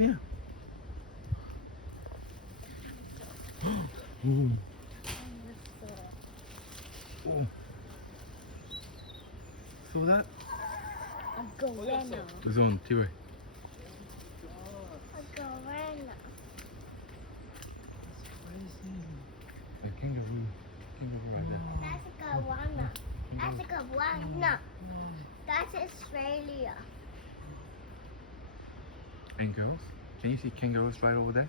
here. Ooh. Oh. Saw that? A goanna. It's on, T-Ray. A goanna. A kangaroo. Kangaroo right there. That's a goanna. That's a goanna. That's Australia. And girls? Can you see kangaroos right over there?